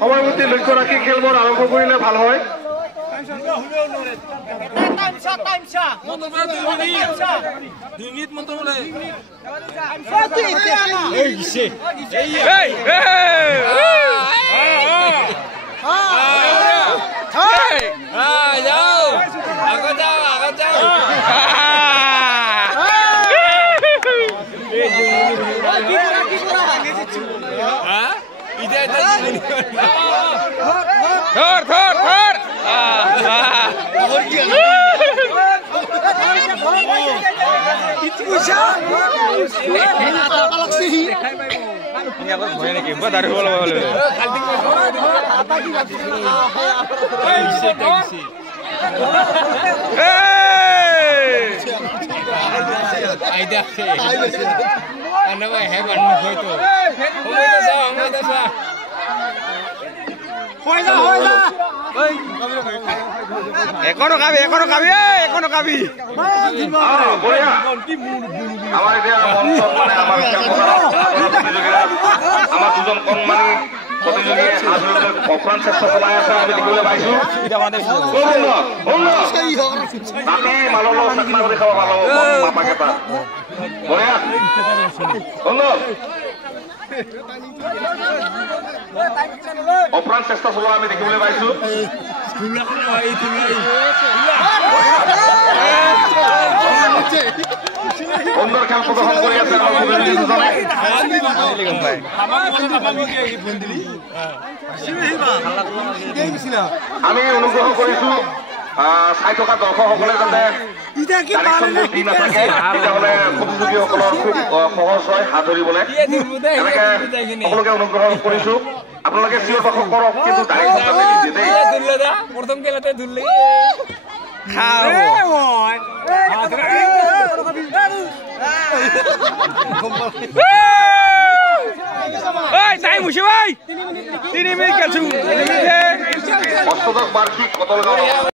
সময়মতে লক্ষ্য ৰাখি খেলবোৰ আৰম্ভ কৰিলে ভাল হয়। এখনো খাবি আমাৰ দুজন কণমানি প্ৰতিযোগী অফ্ৰান চেষ্টা চলাই আছে আমি দেখিবলৈ পাইছো। অফ্ৰান চেষ্টা চলোৱা আমি দেখিবলৈ পাইছো। সুন্দৰ খেল প্ৰদৰ্শন কৰি আছে আমি অনুগ্ৰহ কৰিছো চাই থকা দৰ্শকসকলে যাতে দি নাথাকে, তেতিয়াহ'লে প্ৰতিযোগীসকলৰ খুব সহজ হয় হাত ধৰিবলৈ। এনেকে সকলোকে অনুগ্ৰহ কৰিছো, আপোনালোকে চিঞৰ বাখৰ কৰক, কিন্তু প্ৰথম খেলতে ধুলে অষ্টদশ বাৰ্ষিক কটলগাঁও